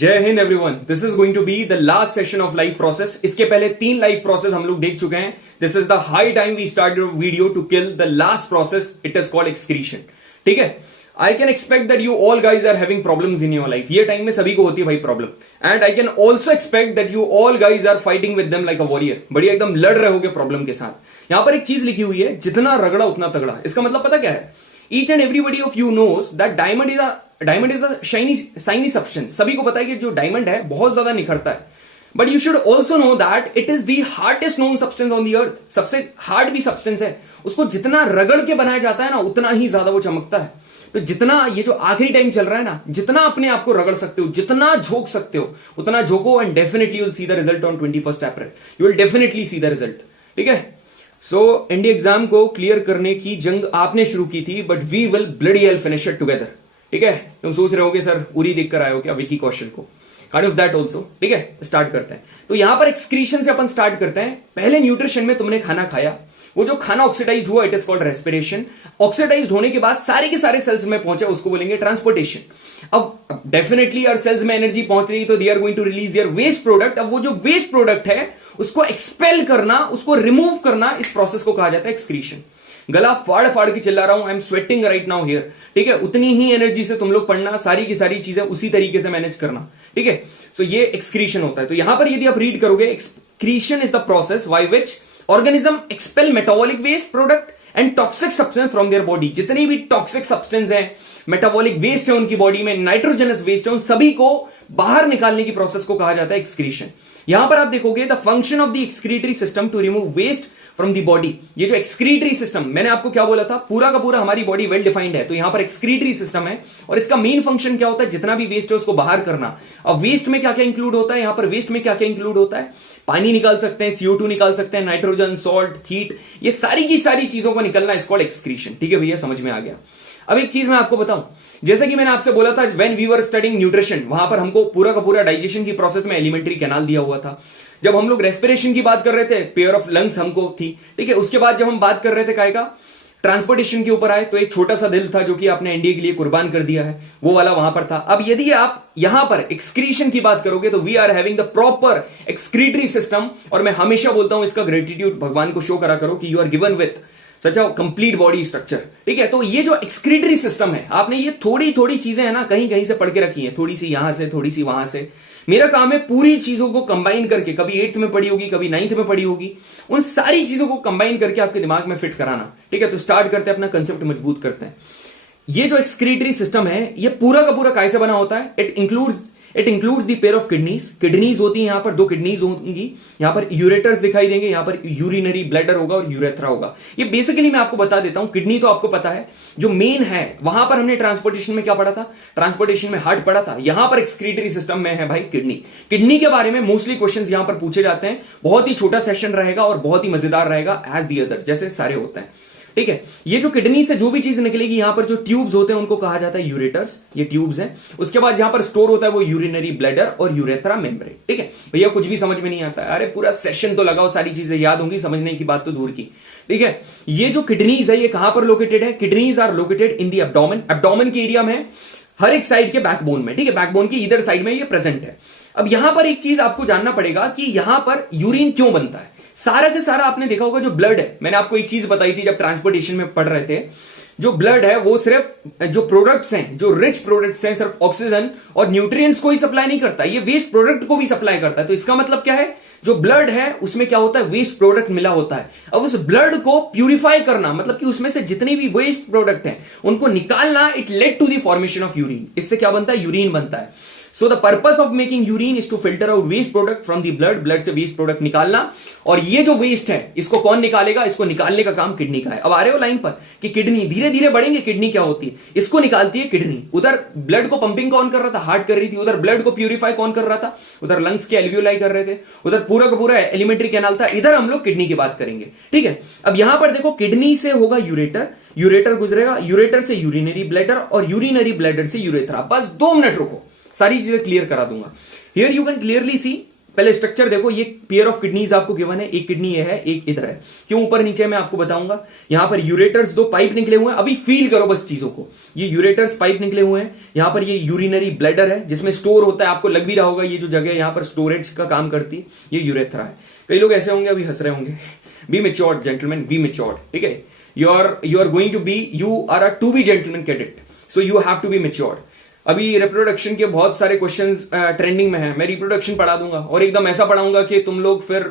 जय हिंद everyone, this is going to be the last session of life process. इसके पहले 3 लाइफ प्रोसेस हम लोग देख चुके हैं। This is the high time we start video to kill the last process, it is called excretion. ठीक है, I can expect that you all guys are having problems in your life. ये time में सभी को होती है भाई problem, and I can also expect that you all guys are fighting with them like a warrior. बढ़िया एकदम लड़ रहे होगे प्रॉब्लम के साथ। यहां पर एक चीज लिखी हुई है, जितना रगड़ा उतना तगड़ा। इसका मतलब पता क्या है? Each and everybody of you knows that diamond is a shiny substance. सभी को पता है कि जो डायमंड है बहुत ज्यादा निखरता है, but you should also know that it is the hardest known substance on the earth. सबसे हार्ड भी सब्सटेंस है, उसको जितना रगड़ के बनाया जाता है ना उतना ही ज्यादा वो चमकता है। तो जितना ये जो आखिरी टाइम चल रहा है ना, जितना अपने आप को रगड़ सकते हो, जितना झोंक सकते हो उतना झोंको, and definitely you will see the result on 21 April. You will definitely see the result. ठीक है, सो एनडीए एग्जाम को क्लियर करने की जंग आपने शुरू की थी, but we will bloody hell finish it together. ठीक है, तुम सोच रहे होगे सर उरी देखकर आए हो क्या विकी कौशल को, काइंड ऑफ दैट ऑल्सो। ठीक है, स्टार्ट करते हैं। तो यहां पर एक्सक्रीशन से अपन स्टार्ट करते हैं। पहले न्यूट्रिशन में तुमने खाना खाया, वो जो खाना ऑक्सीडाइज हुआ, it is called respiration. Oxidize होने के बाद सारे के सारे सेल्स में पहुंचे, उसको बोलेंगे ट्रांसपोर्टेशन। अब डेफिनेटली यार सेल्स में एनर्जी पहुंच रही है तो they are going to release their waste product. अब वो जो वेस्ट प्रोडक्ट है उसको एक्सपेल करना, उसको रिमूव करना, इस प्रोसेस को कहा जाता है एक्सक्रीशन। गला फाड़ फाड़ के चिल्ला रहा हूं, I am sweating right now here. ठीक है, उतनी ही एनर्जी से तुम लोग पढ़ना, सारी की सारी चीजें उसी तरीके से मैनेज करना। ठीक है, सो ये एक्सक्रीशन होता है। तो यहां पर यदि आप रीड करोगे, excretion is the process by which organism expel metabolic waste product and toxic substance from their body. जितनी भी टॉक्सिक सब्सटेंस है, मेटाबॉलिक वेस्ट है उनकी बॉडी में, नाइट्रोजनस वेस्ट है, उन सभी को बाहर निकालने की प्रोसेस को कहा जाता है एक्सक्रीशन। यहां पर आप देखोगे the function of the excretory system to remove waste from the body. ये जो एक्सक्रीटरी सिस्टम, मैंने आपको क्या बोला था, पूरा का पूरा हमारी बॉडी वेल डिफाइंड है। तो यहां पर एक्सक्रीटरी सिस्टम है और इसका मेन फंक्शन क्या होता है? जितना भी वेस्ट है उसको बाहर करना। अब वेस्ट में क्या क्या इंक्लूड होता है? यहां पर वेस्ट में क्या क्या इंक्लूड होता है? पानी निकाल सकते हैं, CO2 निकाल सकते हैं, नाइट्रोजन, सॉल्ट, हीट, ये सारी की सारी चीजों को निकलना इज कॉल्ड एक्सक्रीशन। ठीक है भैया, समझ में आ गया। अब एक चीज मैं आपको बताऊं, जैसे कि मैंने आपसे बोला था when we were studying nutrition, वहां पर हमको पूरा का पूरा डाइजेशन की प्रोसेस में एलिमेंट्री कैनाल दिया हुआ था। जब हम लोग रेस्पिरेशन की बात कर रहे थे, पेयर ऑफ लंग्स हमको थी। ठीक है, उसके बाद जब हम बात कर रहे थे काय का, ट्रांसपोर्टेशन के ऊपर आए तो एक छोटा सा दिल था जो कि आपने एनडीए के लिए कुर्बान कर दिया है, वो वाला वहां पर था। अब यदि आप यहां पर एक्सक्रीशन की बात करोगे तो we are having the proper excretory system. और मैं हमेशा बोलता हूं इसका ग्रेटिट्यूड भगवान को शो करा करो कि you are given with such a complete body structure. ठीक है, तो ये जो एक्सक्रीटरी सिस्टम है, आपने ये थोड़ी थोड़ी चीजें है ना कहीं कहीं से पढ़ के रखी है, थोड़ी सी यहां से, थोड़ी सी वहां से। मेरा काम है पूरी चीजों को कंबाइन करके, कभी 8th में पढ़ी होगी, कभी 9th में पढ़ी होगी, उन सारी चीजों को कंबाइन करके आपके दिमाग में फिट कराना। ठीक है, तो स्टार्ट करते हैं, अपना कंसेप्ट मजबूत करते हैं। ये जो एक्सक्रीटरी सिस्टम है, ये पूरा का पूरा कैसे बना होता है? It includes the pair of kidneys. Kidneys होती है, यहां पर 2 किडनीज होंगी, यहां पर यूरेटर्स दिखाई देंगे, यहां पर यूरिनरी ब्लैडर होगा और यूरेथ्रा होगा। ये बेसिकली मैं आपको बता देता हूं, किडनी तो आपको पता है जो मेन है। वहां पर हमने ट्रांसपोर्टेशन में क्या पढ़ा था? ट्रांसपोर्टेशन में हार्ट पढ़ा था। यहां पर एक्सक्रीटरी सिस्टम में है भाई किडनी। किडनी के बारे में मोस्टली क्वेश्चंस यहां पर पूछे जाते हैं। बहुत ही छोटा सेशन रहेगा और बहुत ही मजेदार रहेगा, एज दी अदर, जैसे सारे होते हैं। ठीक है, ये जो किडनी से जो भी चीज निकलेगी, यहां पर जो ट्यूब्स होते हैं उनको कहा जाता है यूरेटर्स, ये ट्यूब्स हैं। उसके बाद जहां पर स्टोर होता है वो यूरिनरी ब्लैडर और यूरेथ्रा मेम्ब्रेन। ठीक है भैया, कुछ भी समझ में नहीं आता है? अरे पूरा सेशन तो लगाओ, सारी चीजें याद होंगी, समझने की बात तो दूर की। ठीक है, ये जो किडनीज है ये कहां पर लोकेटेड है? Kidneys are located in the abdomen. Abdomen के एरिया में, हर एक साइड के बैकबोन में। ठीक है, बैकबोन की इधर साइड में ये प्रेजेंट है। अब यहां पर एक चीज आपको जानना पड़ेगा कि यहां पर यूरिन क्यों बनता है। सारा के सारा आपने देखा होगा जो ब्लड है, मैंने आपको एक चीज बताई थी जब ट्रांसपोर्टेशन में पढ़ रहे थे, जो ब्लड है वो सिर्फ जो प्रोडक्ट्स हैं, जो रिच प्रोडक्ट्स हैं, सिर्फ ऑक्सीजन और न्यूट्रिएंट्स को ही सप्लाई नहीं करता, ये वेस्ट प्रोडक्ट को भी सप्लाई करता है। तो इसका मतलब क्या है? जो ब्लड है उसमें क्या होता है? वेस्ट प्रोडक्ट मिला होता है। अब उस ब्लड को प्यूरिफाई करना, मतलब कि उसमें से जितने भी वेस्ट प्रोडक्ट हैं उनको निकालना, it led to the formation of urine. इससे क्या बनता है? यूरिन बनता है। So the purpose of making urine is to filter out waste product from the blood, blood से waste product निकालना। और ये जो waste है इसको कौन निकालेगा? इसको निकालने का काम किडनी का है। अब आ रहे हो लाइन पर कि किडनी धीरे धीरे बढ़ेंगे, किडनी क्या होती है? इसको निकालती है किडनी। उधर ब्लड को पंपिंग कौन कर रहा था? हार्ट कर रही थी। उधर ब्लड को प्यूरिफाई कौन कर रहा था? उधर लंग्स के एल्वियोलाई कर रहे थे। उधर पूरा का पूरा एलिमेंट्री कैनाल था। इधर हम लोग किडनी की बात करेंगे। ठीक है, अब यहां पर देखो, किडनी से होगा यूरेटर, यूरेटर गुजरेगा, यूरेटर से यूरिनरी ब्लैडर और यूरिनरी ब्लैडर से यूरेथ्रा। बस 2 मिनट रुको, सारी चीजें क्लियर करा दूंगा। Here you can clearly see पहले स्ट्रक्चर देखो, ये पेयर ऑफ किडनीज आपको गिवन है, एक किडनी ये है, एक इधर है, क्यों ऊपर नीचे मैं आपको बताऊंगा। यहां पर यूरेटर्स, दो पाइप निकले हुए हैं, अभी फील करो बस चीजों को। ये यूरेटर्स पाइप निकले हुए हैं, यहां पर ये यूरिनरी ब्लैडर है जिसमें स्टोर होता है, आपको लग भी रहा होगा ये जो जगह यहां पर स्टोरेज का काम करती है, ये यूरेथ्रा है। कई लोग ऐसे होंगे अभी हंस रहे होंगे, be matured gentleman, be matured, ठीक है। You are going to be, you are to be gentleman cadet, so you have to be matured. अभी रिप्रोडक्शन के बहुत सारे क्वेश्चंस ट्रेंडिंग में है, मैं रिप्रोडक्शन पढ़ा दूंगा और एकदम ऐसा पढ़ाऊंगा कि तुम लोग फिर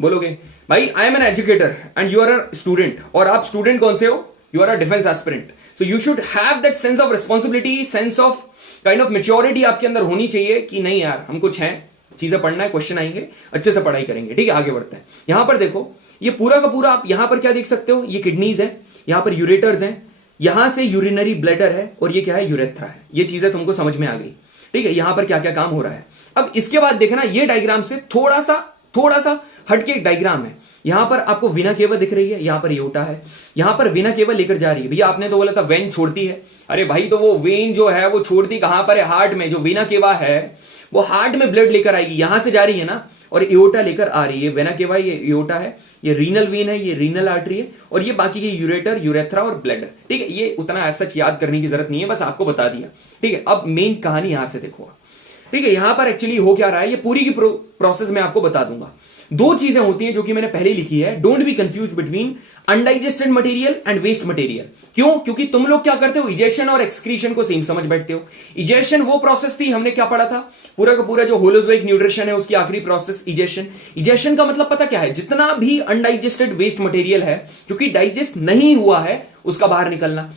बोलोगे भाई I am an educator and you are a student, और आप स्टूडेंट कौन से हो, you are a defence aspirant, so you should have that sense of responsibility, sense of kind of maturity आपके अंदर होनी चाहिए कि नहीं यार हम कुछ हैं, चीजें पढ़ना है, क्वेश्चन आएंगे, अच्छे से पढ़ाई करेंगे, ठीक है। आगे बढ़ते हैं। यहां पर देखो ये पूरा का पूरा आप यहां पर क्या देख सकते हो, ये किडनीज है, यहां पर यूरेटर्स हैं, यहां से यूरिनरी ब्लैडर है, और ये क्या है, यूरेथ्रा है। ये चीजें तुमको समझ में आ गई, ठीक है। यहां पर क्या क्या काम हो रहा है। अब इसके बाद देखना, ये डायग्राम से थोड़ा सा हटके एक डायग्राम है। यहां पर आपको वीना केवा दिख रही है, यहां पर एओर्टा है, यहां पर वीना केवा लेकर जा रही है। भैया आपने तो बोला था वेन छोड़ती है, अरे भाई तो वो वेन जो है वो छोड़ती कहां पर है, हार्ट में। जो वीना केवा है वो हार्ट में ब्लड लेकर आएगी, यहां से जा रही है ना, और एओर्टा लेकर आ रही है। वेना केवा ये एओर्टा है, ये रीनल वेन है, ये रीनल आर्टरी है, और ये बाकी के यूरेटर, यूरेथ्रा और ब्लैडर, ठीक है। ये उतना ऐसा याद करने की जरूरत नहीं है, बस आपको बता दिया, ठीक है। अब मेन कहानी यहां से देखो, ठीक है। यहां पर एक्चुअली हो क्या रहा है, ये पूरी की प्रोसेस मैं आपको बता दूंगा। दो चीजें होती हैं जो कि मैंने पहले लिखी है, don't be confuse between undigested material and waste material. क्यों? क्योंकि तुम लोग क्या करते हो, इजेशन और एक्सक्रीशन को सेम समझ बैठते हो। इजेशन वो प्रोसेस थी, हमने क्या पढ़ा था, पूरा का पूरा जो होलोजोइक न्यूट्रिशन है उसकी आखिरी प्रोसेस इजेशन। इजेशन का मतलब पता क्या है, जितना भी अनडाइजेस्टेड वेस्ट मटेरियल है जो कि डाइजेस्ट नहीं हुआ है उसका बाहर निकलना।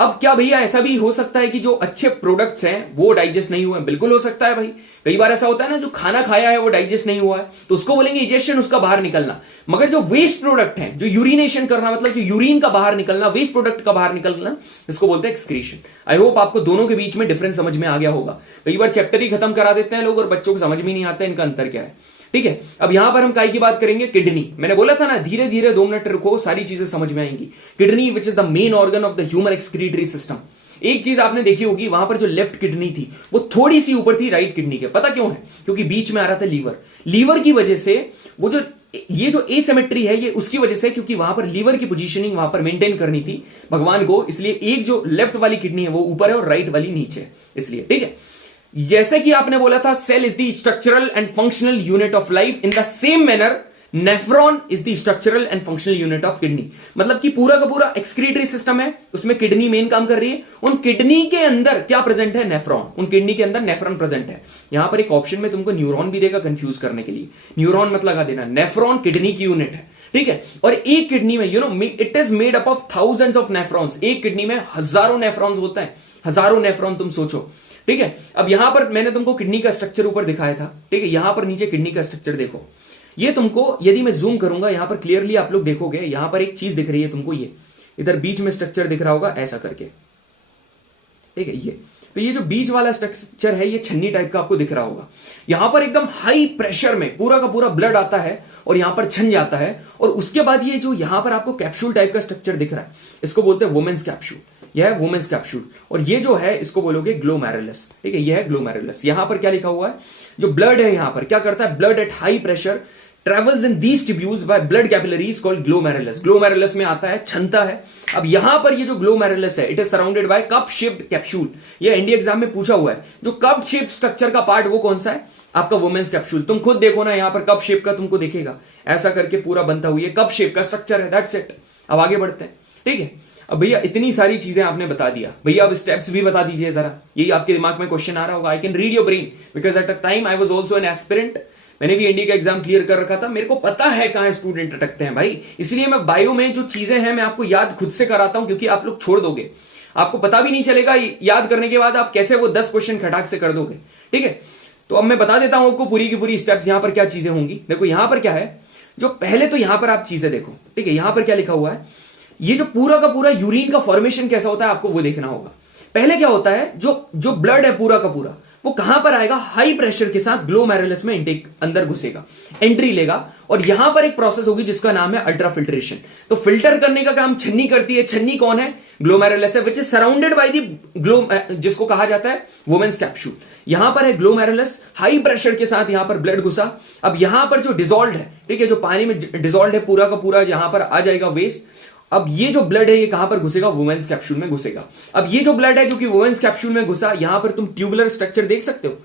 अब क्या भैया ऐसा भी हो सकता है कि जो अच्छे प्रोडक्ट्स हैं वो डाइजेस्ट नहीं हुए? बिल्कुल हो सकता है भाई। कई बार ऐसा होता है ना, जो खाना खाया है वो डाइजेस्ट नहीं हुआ है तो उसको बोलेंगे इजेशन, उसका बाहर निकलना। मगर जो वेस्ट प्रोडक्ट है, जो यूरिनेशन करना, मतलब जो यूरिन का बाहर निकलना, वेस्ट प्रोडक्ट का बाहर निकलना, इसको बोलते हैं एक्सक्रीशन। आई होप आपको दोनों के बीच में डिफरेंस समझ में आ गया होगा। कई बार चैप्टर ही खत्म करा देते हैं लोग और बच्चों को समझ में नहीं आता इनका अंतर क्या है, ठीक है। अब यहां पर हम काय की बात करेंगे, किडनी। मैंने बोला था ना, धीरे धीरे 2 मिनट रुको, सारी चीजें समझ में आएंगी। Kidney which is the main organ of the human excretory system. एक चीज आपने देखी होगी, वहां पर जो लेफ्ट किडनी थी वो थोड़ी सी ऊपर थी राइट किडनी के। पता क्यों है? क्योंकि बीच में आ रहा था लीवर। लीवर की वजह से वो जो ये जो एसिमेट्री है ये उसकी वजह से, क्योंकि वहां पर लीवर की पोजीशनिंग वहां पर मेंटेन करनी थी भगवान को, इसलिए एक जो लेफ्ट वाली किडनी है वो ऊपर है और राइट वाली नीचे, इसलिए, ठीक है। जैसे कि आपने बोला था cell is the structural and functional unit of life, in the same manner nephron is the structural and functional unit of kidney. मतलब कि पूरा का पूरा एक्सक्रीटरी सिस्टम है, उसमें किडनी मेन काम कर रही है। उन किडनी के अंदर क्या प्रेजेंट है? नेफ्रॉन। उन किडनी के अंदर नेफ्रॉन प्रेजेंट है। यहां पर एक ऑप्शन में तुमको न्यूरॉन भी देगा कंफ्यूज करने के लिए, न्यूरॉन मत लगा देना। नेफ्रॉन किडनी की यूनिट है, ठीक है। और एक किडनी में it is made up of thousands of nephrons. एक किडनी में हजारों नेफ्रॉन्स होते हैं, हजारों नेफ्रॉन, तुम सोचो, ठीक है। अब यहां पर मैंने तुमको किडनी का स्ट्रक्चर ऊपर दिखाया था, ठीक है। यहां पर नीचे किडनी का स्ट्रक्चर देखो। ये तुमको यदि मैं जूम करूंगा यहां पर क्लियरली आप लोग देखोगे, यहां पर एक चीज दिख रही है तुमको, ये इधर बीच में स्ट्रक्चर दिख रहा होगा ऐसा करके, ठीक है। ये तो ये जो बीच वाला स्ट्रक्चर है ये छन्नी टाइप का आपको दिख रहा होगा। यहां पर एकदम हाई प्रेशर में पूरा का पूरा ब्लड आता है और यहां पर छन जाता है, और उसके बाद ये जो यहां पर आपको कैप्सूल टाइप का स्ट्रक्चर दिख रहा है इसको बोलते हैं वुमेन्स कैप्सूल। यह है वुमेन्स कैप्सूल, और ये जो है इसको बोलोगे ग्लोमेरुलस, ठीक है। यह है ग्लोमेरुलस। यहां पर क्या लिखा हुआ है, जो ब्लड है यहां पर क्या करता है, blood at high pressure travels in these tubules by blood capillaries called glomerulus। glomerulus में आता है, छनता है। अब यहां पर ये जो glomerulus है, it is surrounded by cup shaped capsule। ये एनडी एग्जाम में पूछा हुआ है, जो cup shaped स्ट्रक्चर का पार्ट वो कौन सा है? आपका वुमेन्स कैप्सूल। तुम खुद देखो ना, यहां पर कप शेप का तुमको दिखेगा, ऐसा करके पूरा बनता हुआ कप शेप का स्ट्रक्चर है, दैट्स इट। अब आगे बढ़ते हैं, ठीक है। अब भैया इतनी सारी चीजें आपने बता दिया, भैया अब स्टेप्स भी बता दीजिए जरा। यही आपके दिमाग में क्वेश्चन आ रहा होगा, I can read your brain because at a time I was also an aspirant. मैंने भी एनडी का एग्जाम क्लियर कर रखा था, मेरे को पता है कहां स्टूडेंट अटकते हैं भाई। इसलिए मैं बायो में जो चीजें हैं मैं आपको याद खुद से कराता हूं, क्योंकि आप लोग छोड़ दोगे, आपको पता भी नहीं चलेगा याद करने के बाद आप कैसे वो 10 क्वेश्चन खटाक से कर दोगे, ठीक है। तो अब मैं बता देता हूं आपको पूरी की पूरी स्टेप्स, यहां पर क्या चीजें होंगी। देखो यहां पर क्या है, जो पहले तो यहां पर आप चीजें देखो, ठीक है। यहां पर क्या लिखा हुआ है, ये जो पूरा का पूरा यूरिन का फॉर्मेशन कैसा होता है आपको वो देखना होगा। पहले क्या होता है, जो ब्लड है पूरा का पूरा वो कहां पर आएगा, हाई प्रेशर के साथ ग्लोमेरुलस में इनटेक अंदर घुसेगा, एंट्री लेगा, और यहां पर एक प्रोसेस होगी जिसका नाम है अल्ट्राफिल्ट्रेशन। तो फिल्टर करने का काम छन्नी करती है। छन्नी कौन है, ग्लोमेरुलस है, which is surrounded by the जिसको कहा जाता है वुमेन्स कैप्सूल। यहां पर है ग्लोमेरुलस, हाई प्रेशर के साथ यहां पर ब्लड घुसा। अब यहां पर जो डिसॉल्व है, ठीक है, जो पानी में डिसॉल्व है पूरा का पूरा यहां पर आ जाएगा वेस्ट। अब ये जो ब्लड है ये कहां पर घुसेगा, वुमेन्स कैप्सूल में घुसेगा। अब ये जो ब्लड है जो कि वुमेन्स कैप्सूल में घुसा, यहां पर तुम ट्यूबुलर स्ट्रक्चर देख सकते हो।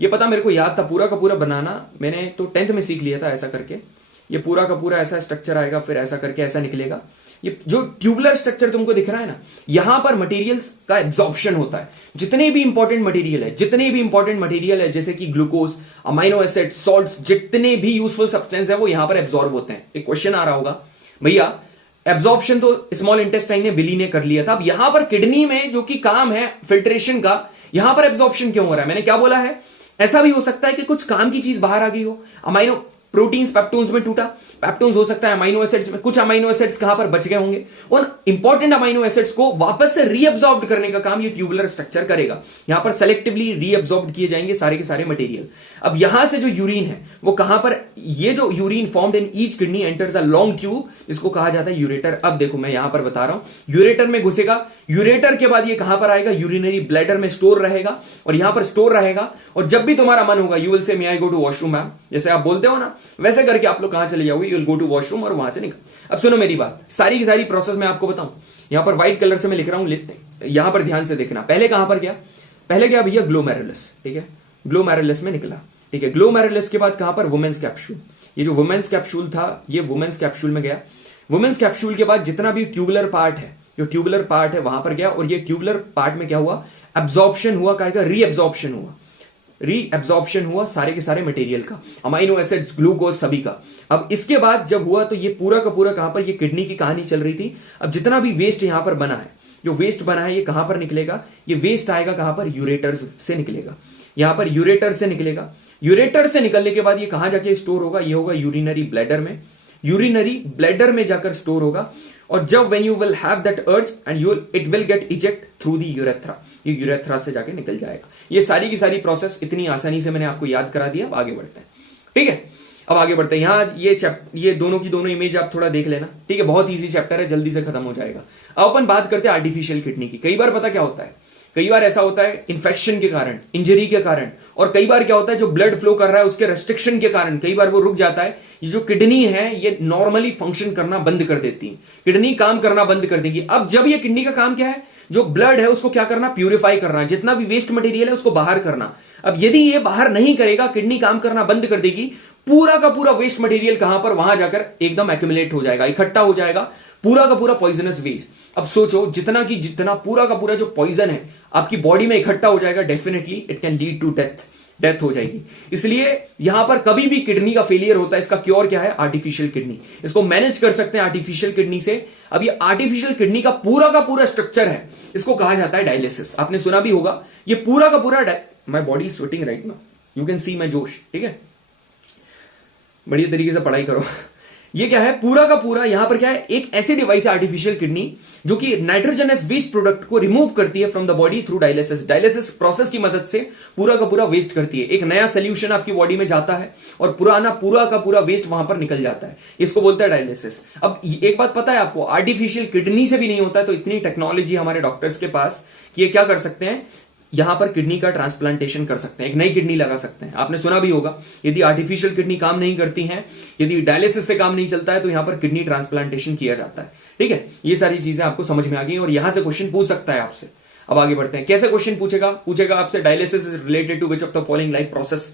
ये पता मेरे को याद था पूरा का पूरा बनाना, मैंने तो 10th में सीख लिया था ऐसा करके। ये पूरा का पूरा ऐसा स्ट्रक्चर आएगा, फिर ऐसा करके ऐसा निकलेगा। ये जो ट्यूबुलर स्ट्रक्चर तुमको दिख रहा है ना, यहां पर मटेरियल्स का एब्जॉर्प्शन होता है। जितने भी इंपॉर्टेंट मटेरियल है जैसे कि ग्लूकोज, अमाइनो एसिड, सॉल्ट्स, जितने भी यूजफुल सब्सटेंस है वो यहां पर एब्जॉर्ब होते हैं। एक क्वेश्चन आ रहा होगा, भैया एब्जॉर्प्शन तो स्मॉल इंटेस्टाइन ने, बिली ने कर लिया था, अब यहां पर किडनी में जो कि काम है फिल्ट्रेशन का, यहां पर एब्जॉर्प्शन क्यों हो रहा है? मैंने क्या बोला है, ऐसा भी हो सकता है कि कुछ काम की चीज बाहर आ गई हो। अमाइनो प्रोटीन्स पेप्टोन्स में टूटा, पेप्टोन्स हो सकता है अमाइनो एसिड्स में, कुछ अमाइनो एसिड्स कहां पर बच गए होंगे, उन इंपॉर्टेंट अमाइनो एसिड्स को वापस से रीअब्सॉर्ब करने का काम ये ट्यूबुलर स्ट्रक्चर करेगा। यहां पर सेलेक्टिवली रीअब्सॉर्ब किए जाएंगे सारे के सारे मटेरियल। अब यहां से जो यूरिन है वो कहां पर, ये जो urine formed in each kidney enters a long tube, इसको कहा जाता है यूरेटर। अब देखो मैं यहां पर बता रहा हूं, यूरेटर में घुसेगा, यूरेटर के बाद ये कहां पर आएगा, यूरिनरी ब्लैडर में स्टोर रहेगा, और यहां पर स्टोर रहेगा। और जब भी तुम्हारा मन होगा, you will say may I go to washroom ma'am, जैसे आप बोलते हो ना, वैसे करके आप लोग कहां चले जाओगे, you will go to washroom और वहां से निकल। अब सुनो मेरी बात, सारी की सारी प्रोसेस मैं आपको बताऊं। यहां पर व्हाइट कलर से मैं लिख रहा हूं, यहां पर ध्यान से देखना। पहले कहां पर गया, पहले गया भैया ग्लोमेरुलस, ठीक है, ग्लोमेरुलस में निकला, ठीक है। ग्लोमेरुलस के बाद कहां पर, वुमेन्स कैप्सूल। ये जो वुमेन्स कैप्सूल था ये वुमेन्स कैप्सूल में गया। वुमेन्स कैप्सूल के बाद जितना भी ट्यूबुलर पार्ट है, जो ट्यूबुलर पार्ट है वहां पर गया, और ये ट्यूबुलर पार्ट में क्या हुआ, एब्जॉर्प्शन हुआ, कहेगा रीएब्जॉर्प्शन हुआ, रीएब्जॉर्प्शन हुआ सारे के सारे मटेरियल का, अमाइनो एसिड्स, ग्लूकोज, सभी का। अब इसके बाद जब हुआ तो ये पूरा का पूरा कहां पर, ये किडनी की कहानी चल रही थी। अब जितना भी वेस्ट यहां पर बना है, जो वेस्ट बना है ये कहां पर निकलेगा, ये वेस्ट आएगा कहां पर, यूरेटर्स से निकलेगा, यहां पर यूरेटर से निकलेगा। यूरेटर से निकलने के बाद ये कहां जाके स्टोर होगा, ये होगा यूरिनरी ब्लैडर में, यूरिनरी ब्लैडर में जाकर स्टोर होगा। और जब when you will have that अर्ज and you it will get eject through the urethra, ये यूरेथ्रा से जाके निकल जाएगा। ये सारी की सारी प्रोसेस इतनी आसानी से मैंने आपको याद करा दिया। अब आगे बढ़ते हैं, ठीक है। अब आगे बढ़ते हैं, यहां ये दोनों की दोनों इमेज आप थोड़ा देख लेना, ठीक है। बहुत ईजी चैप्टर है, जल्दी से खत्म हो जाएगा। अब अपन बात करते हैं आर्टिफिशियल किडनी की। कई बार पता क्या होता है, कई बार ऐसा होता है इन्फेक्शन के कारण, इंजरी के कारण, और कई बार क्या होता है जो ब्लड फ्लो कर रहा है उसके रेस्ट्रिक्शन के कारण कई बार वो रुक जाता है। ये जो किडनी है ये नॉर्मली फंक्शन करना बंद कर देती है, किडनी काम करना बंद कर देगी। अब जब ये किडनी का काम क्या है, जो ब्लड है उसको क्या करना, प्यूरिफाई करना, जितना भी वेस्ट मटेरियल है उसको बाहर करना। अब यदि ये बाहर नहीं करेगा, किडनी काम करना बंद कर देगी, पूरा का पूरा वेस्ट मटेरियल कहां पर, वहां जाकर एकदम एक्यूमुलेट हो जाएगा, इकट्ठा हो जाएगा, पूरा का पूरा पॉइजनस वेस्ट। अब सोचो जितना की जितना पूरा का पूरा जो पॉइजन है आपकी बॉडी में इकट्ठा हो जाएगा, definitely it can lead to death हो जाएगी। इसलिए यहां पर कभी भी किडनी का फेलियर होता है, इसका क्योर क्या है, आर्टिफिशियल किडनी। इसको मैनेज कर सकते हैं आर्टिफिशियल किडनी से। अब ये आर्टिफिशियल किडनी का पूरा स्ट्रक्चर है, इसको कहा जाता है डायलिसिस। आपने सुना भी होगा, ये पूरा का पूरा, my body sweating right now, you can see my josh, ठीक है। बढ़िया तरीके से पढ़ाई करो। ये क्या है, पूरा का पूरा यहां पर क्या है, एक ऐसी डिवाइस है आर्टिफिशियल किडनी जो कि नाइट्रोजनस वेस्ट प्रोडक्ट को रिमूव करती है from the body through dialysis. Dialysis process की मदद से पूरा का पूरा वेस्ट करती है, एक नया सोल्यूशन आपकी बॉडी में जाता है और पुराना पूरा का पूरा वेस्ट वहां पर निकल जाता है, इसको बोलते हैं डायलिसिस। अब एक बात पता है आपको, आर्टिफिशियल किडनी से भी नहीं होता है, तो इतनी टेक्नोलॉजी हमारे डॉक्टर्स के पास कि ये क्या कर सकते हैं, यहां पर किडनी का ट्रांसप्लांटेशन कर सकते हैं, एक नई किडनी लगा सकते हैं। आपने सुना भी होगा, यदि आर्टिफिशियल किडनी काम नहीं करती है, यदि डायलिसिस से काम नहीं चलता है, तो यहां पर किडनी ट्रांसप्लांटेशन किया जाता है, ठीक है। ये सारी चीजें आपको समझ में आ गई और यहां से क्वेश्चन पूछ सकता है आपसे। अब आगे बढ़ते हैं, कैसे क्वेश्चन पूछेगा आपसे, dialysis is related to which of the following life process,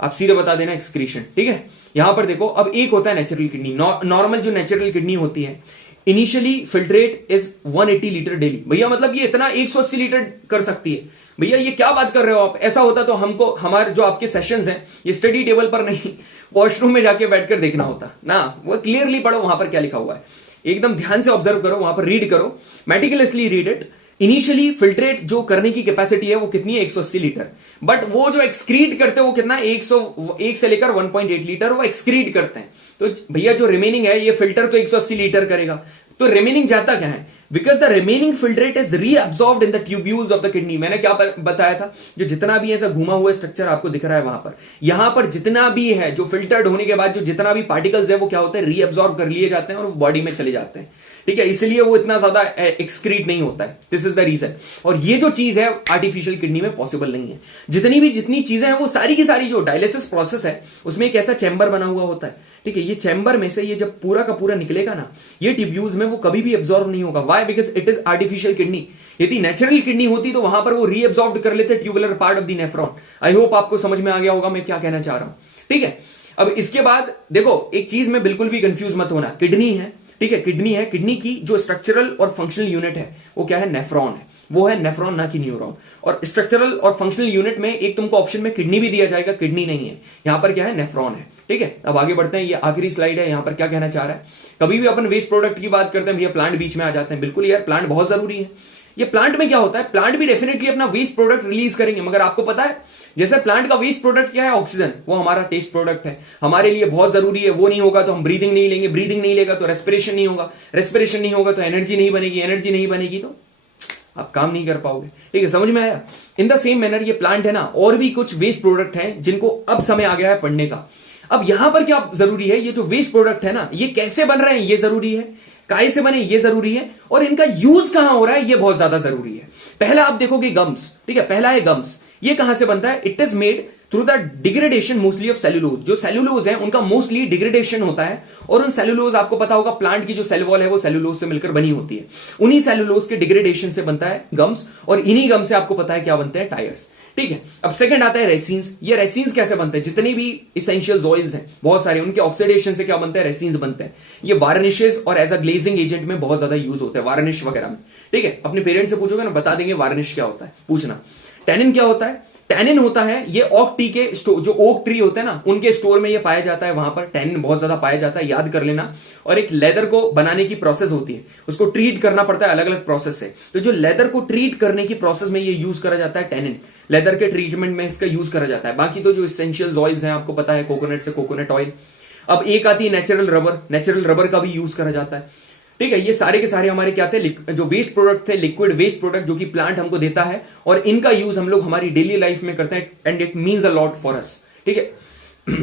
आप सीधे बता देना एक्सक्रीशन, ठीक है। यहां पर देखो, अब एक होता है नेचुरल किडनी, नॉर्मल जो नेचुरल किडनी होती है, initially filtrate is 180 litre daily. भैया मतलब ये इतना 180 लीटर कर सकती है, भैया ये क्या बात कर रहे हो आप, ऐसा होता तो हमको हमारे जो आपके सेशंस हैं ये स्टडी टेबल पर नहीं, वॉशरूम में जाके बैठकर देखना होता ना। वो क्लियरली पढ़ो वहां पर क्या लिखा हुआ है, एकदम ध्यान से ऑब्जर्व करो, वहां पर रीड करो, meticulously read it. Initially filtrate जो करने की कैपेसिटी है वो कितनी है, 180 लीटर, बट वो जो एक्सक्रीट करते हैं वो कितना, 1 से लेकर 1.8 लीटर वो एक्सक्रीट करते हैं। तो भैया जो रिमेनिंग है ये फिल्टर तो 180 लीटर करेगा, तो रिमेनिंग जाता क्या है? Because the remaining filtrate is reabsorbed in the tubules of the kidney. मैंने क्या बताया था, जो जितना भी ऐसा घुमा हुआ स्ट्रक्चर आपको दिख रहा है वहां पर, यहां पर जितना भी है, जो फिल्टर्ड होने के बाद जो जितना भी पार्टिकल्स है वो क्या होते हैं, रीअब्सॉर्ब कर लिए जाते हैं और वो बॉडी में चले जाते हैं। ठीक है, इसलिए वो इतना ज्यादा एक्सक्रीट नहीं होता है। This is the reason. और ये जो चीज है आर्टिफिशियल किडनी में पॉसिबल नहीं है। जितनी चीजें हैं वो सारी की सारी, जो डायलिसिस प्रोसेस है उसमें एक ऐसा चैम्बर बना हुआ होता है। ठीक है, ये चैम्बर में से ये जब पूरा का पूरा निकलेगा ना, ये ट्यूब्यूल्स में वो कभी भी एब्जॉर्ब नहीं होगा। Why? Because it is artificial kidney. यदि नेचुरल किडनी होती तो वहां पर वो रीअब्सॉर्ब कर लेते tubular part of the nephron. I hope आपको समझ में आ गया होगा मैं क्या कहना चाह रहा हूं। ठीक है, अब इसके बाद देखो, एक चीज में बिल्कुल भी कंफ्यूज मत होना, किडनी है, ठीक है, किडनी है, किडनी की जो स्ट्रक्चरल और फंक्शनल यूनिट है वो क्या है, नेफ्रॉन है। वो है नेफ्रॉन, ना कि न्यूरॉन। और स्ट्रक्चरल और फंक्शनल यूनिट में एक तुमको ऑप्शन में किडनी भी दिया जाएगा, किडनी नहीं है, यहां पर क्या है, नेफ्रॉन है। ठीक है, अब आगे बढ़ते हैं। ये आखिरी स्लाइड है, यहां पर क्या कहना चाह रहा है। कभी भी अपन वेस्ट प्रोडक्ट की बात करते हैं भैया, प्लांट बीच में आ जाते हैं। बिल्कुल यार, प्लांट बहुत जरूरी है। ये प्लांट में क्या होता है, प्लांट भी डेफिनेटली अपना वेस्ट प्रोडक्ट रिलीज करेंगे, मगर आपको पता है जैसे प्लांट का वेस्ट प्रोडक्ट क्या है, ऑक्सीजन, वो हमारा टेस्ट प्रोडक्ट है, हमारे लिए बहुत जरूरी है। वो नहीं होगा तो हम ब्रीदिंग नहीं लेंगे, ब्रीदिंग नहीं लेगा तो रेस्पिरेशन नहीं होगा, रेस्पिरेशन नहीं होगा तो एनर्जी नहीं बनेगी, एनर्जी नहीं बनेगी तो आप काम नहीं कर पाओगे। ठीक है, समझ में आया? इन द सेम मैनर ये प्लांट है ना, और भी कुछ वेस्ट प्रोडक्ट हैं जिनको अब समय आ गया है पढ़ने का। अब यहां पर क्या जरूरी है, ये जो वेस्ट प्रोडक्ट है ना, ये कैसे बन रहे हैं ये जरूरी है, काय से बने ये जरूरी है, और इनका यूज कहां हो रहा है ये बहुत ज्यादा जरूरी है। पहला आप देखोगे गम्स। ठीक है, पहला है गम्स। ये कहां से बनता है? It is made through the degradation mostly of cellulose. जो सेलुलोज है उनका मोस्टली डिग्रेडेशन होता है, और उन सेलुलोज, आपको पता होगा प्लांट की जो सेल वॉल है वो सेलुलोज से मिलकर बनी होती है। उन्हीं सेलुलोज के डिग्रेडेशन से बनता है गम्स, और इन्हीं गम्स से आपको पता है क्या बनते हैं, टायर्स। ठीक है, अब सेकंड आता है रेसिन्स। ये रेसिन्स कैसे बनते हैं? जितने भी इसेंशियल ऑयल्स हैं बहुत सारे, उनके ऑक्सीडेशन से क्या बनते हैं, रेसिन्स बनते हैं। ये वार्निशेस और एज अ ग्लेजिंग एजेंट में बहुत ज्यादा यूज होता है, वार्निश वगैरह में। ठीक है, अपने पेरेंट्स से पूछोगे ना, बता देंगे वार्निश क्या होता है, पूछना। टैनिन क्या होता है? टैनिन होता है ये ओक टी के जो ओक ट्री होते हैं ना, उनके स्टोर में ये पाया जाता है, वहां पर टैनिन बहुत ज्यादा पाया जाता है, याद कर लेना। और एक लेदर को बनाने की प्रोसेस होती है, उसको ट्रीट करना पड़ता है अलग अलग प्रोसेस से। तो जो लेदर को ट्रीट करने की प्रोसेस में ये यूज करा जाता है टैनिन, लेदर के ट्रीटमेंट में इसका यूज करा जाता है। बाकी तो जो इसेंशियल ऑयल्स हैं आपको पता है, कोकोनट से कोकोनट ऑयल। अब एक आती है नेचुरल रबर, नेचुरल रबर का भी यूज करा जाता है। ठीक है, ये सारे के सारे हमारे क्या थे, जो वेस्ट प्रोडक्ट थे, लिक्विड वेस्ट प्रोडक्ट जो कि प्लांट हमको देता है, और इनका यूज हम लोग हमारी डेली लाइफ में करते हैं, and it means a lot for us. ठीक है,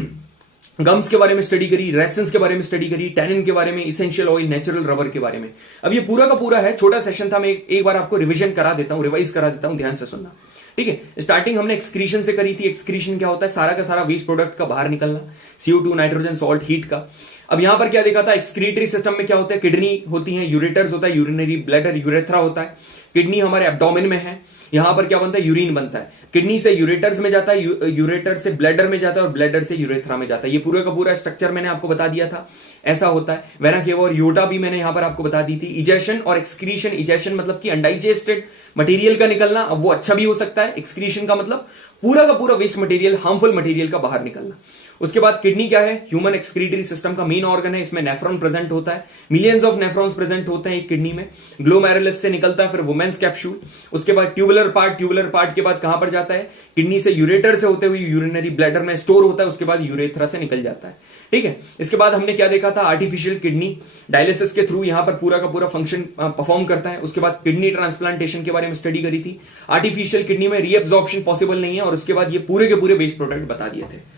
गम्स के बारे में स्टडी करी, रेसिन्स के बारे में स्टडी करी, टैनिन के बारे में, इसेंशियल ऑयल, नेचुरल रबर के बारे में। अब ये पूरा का पूरा है, छोटा सेशन था, मैं एक बार आपको रिविजन करा देता हूं, रिवाइज करा देता हूं, ध्यान से सुनना। ठीक है, स्टार्टिंग हमने एक्सक्रीशन से करी थी। एक्सक्रीशन क्या होता है? सारा का सारा वेस्ट प्रोडक्ट का बाहर निकलना, CO2, नाइट्रोजन, सॉल्ट, हीट का। अब यहां पर क्या देखा था, एक्सक्रीटरी सिस्टम में क्या होता है, किडनी होती है, यूरेटर्स होता है, यूरिनरी ब्लैडर, यूरेथ्रा होता है। किडनी हमारे एब्डोमेन में है, यहां पर क्या बनता है, यूरिन बनता है। किडनी से यूरेटर्स में जाता है, यूरेटर से ब्लैडर में जाता है, और ब्लैडर से यूरेथ्रा में जाता है। ये पूरा का पूरा स्ट्रक्चर मैंने आपको बता दिया था, ऐसा होता है। वेना केवा और योटा भी मैंने यहां पर आपको बता दी थी। इजेशन और एक्सक्रीशन, इजेशन मतलब कि अनडाइजेस्टेड मटेरियल का निकलना, अब वो अच्छा भी हो सकता है। एक्सक्रीशन का मतलब पूरा का पूरा वेस्ट मटेरियल, हार्मफुल मटेरियल का बाहर निकलना। उसके बाद किडनी क्या है, ह्यूमन एक्सक्रीटरी सिस्टम का मेन ऑर्गन है, इसमें नेफ्रॉन प्रेजेंट होता है, मिलियंस ऑफ नेफ्रॉन्स प्रेजेंट होते हैं एक किडनी में। ग्लोमेरुलस से निकलता है, फिर वुमेन्स कैप्सूल। उसके बाद ट्यूबुलर पार्ट, ट्यूबुलर पार्ट के बाद कहां पर जाता है, किडनी से यूरेटर से होते हुए यूरिनरी ब्लैडर में स्टोर होता है, उसके बाद यूरेथ्रा से निकल जाता है। ठीक है, इसके बाद हमने क्या देखा था, आर्टिफिशियल किडनी डायलिसिस के थ्रू यहां पर पूरा का पूरा फंक्शन परफॉर्म करता है। उसके बाद किडनी ट्रांसप्लांटेशन के बारे में स्टडी करी थी। आर्टिफिशियल किडनी में रीअब्जॉर्प्शन पॉसिबल नहीं है, और उसके बाद ये पूरे के पूरे वेस्ट प्रोडक्ट बता दिए थे।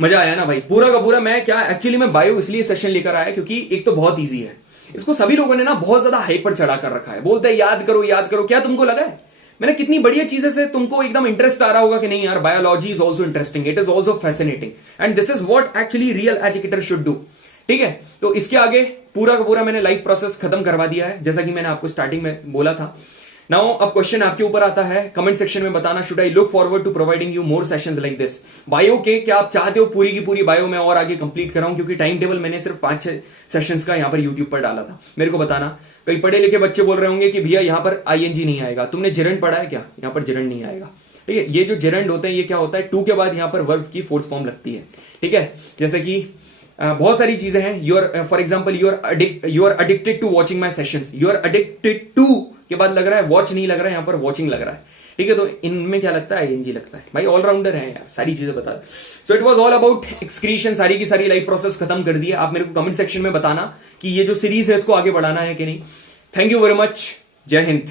मजा आया ना भाई? पूरा का पूरा मैं क्या, एक्चुअली मैं बायो इसलिए सेशन लेकर आया क्योंकि एक तो बहुत इजी है, इसको सभी लोगों ने ना बहुत ज्यादा हाइप पर चढ़ा कर रखा है, बोलते हैं याद करो याद करो। क्या तुमको लगा है मैंने कितनी बढ़िया चीजें से तुमको एकदम इंटरेस्ट आ रहा होगा कि नहीं यार, biology is also interesting, it is also fascinating, and this is what actually real educator should do. ठीक है, तो इसके आगे पूरा का पूरा मैंने लाइफ प्रोसेस खत्म करवा दिया है, जैसा कि मैंने आपको स्टार्टिंग में बोला था। नाउ अब क्वेश्चन आपके ऊपर आता है, कमेंट सेक्शन में बताना, should I look forward to providing you more sessions like this. Bio के क्या आप चाहते हो पूरी की पूरी बायो में और आगे कंप्लीट कराऊं, क्योंकि टाइम टेबल मैंने सिर्फ 5-6 सेशंस का यहां पर यूट्यूब पर डाला था। मेरे को बताना, कई पढ़े लिखे बच्चे बोल रहे होंगे कि भैया यहां पर ING नहीं आएगा, तुमने जिरंड पढ़ा है क्या, यहां पर जिरंड नहीं आएगा। ठीक है, ये जो जिरंड होते हैं ये क्या होता है, टू के बाद यहां पर वर्ब की फोर्थ फॉर्म लगती है। ठीक है, जैसे कि बहुत सारी चीजें हैं, for example you are addicted to watching my sessions, you are addicted to के बाद लग रहा है वॉच नहीं लग रहा है, यहां पर वॉचिंग लग रहा है। ठीक है, तो इनमें क्या लगता है, आईएनजी लगता है। भाई ऑलराउंडर है यार, सारी चीजें बता दे। So it was all about excretion, सारी की सारी लाइफ प्रोसेस खत्म कर दी है। आप मेरे को कमेंट सेक्शन में बताना कि ये जो सीरीज है इसको आगे बढ़ाना है कि नहीं। थैंक यू वेरी मच, जय हिंद।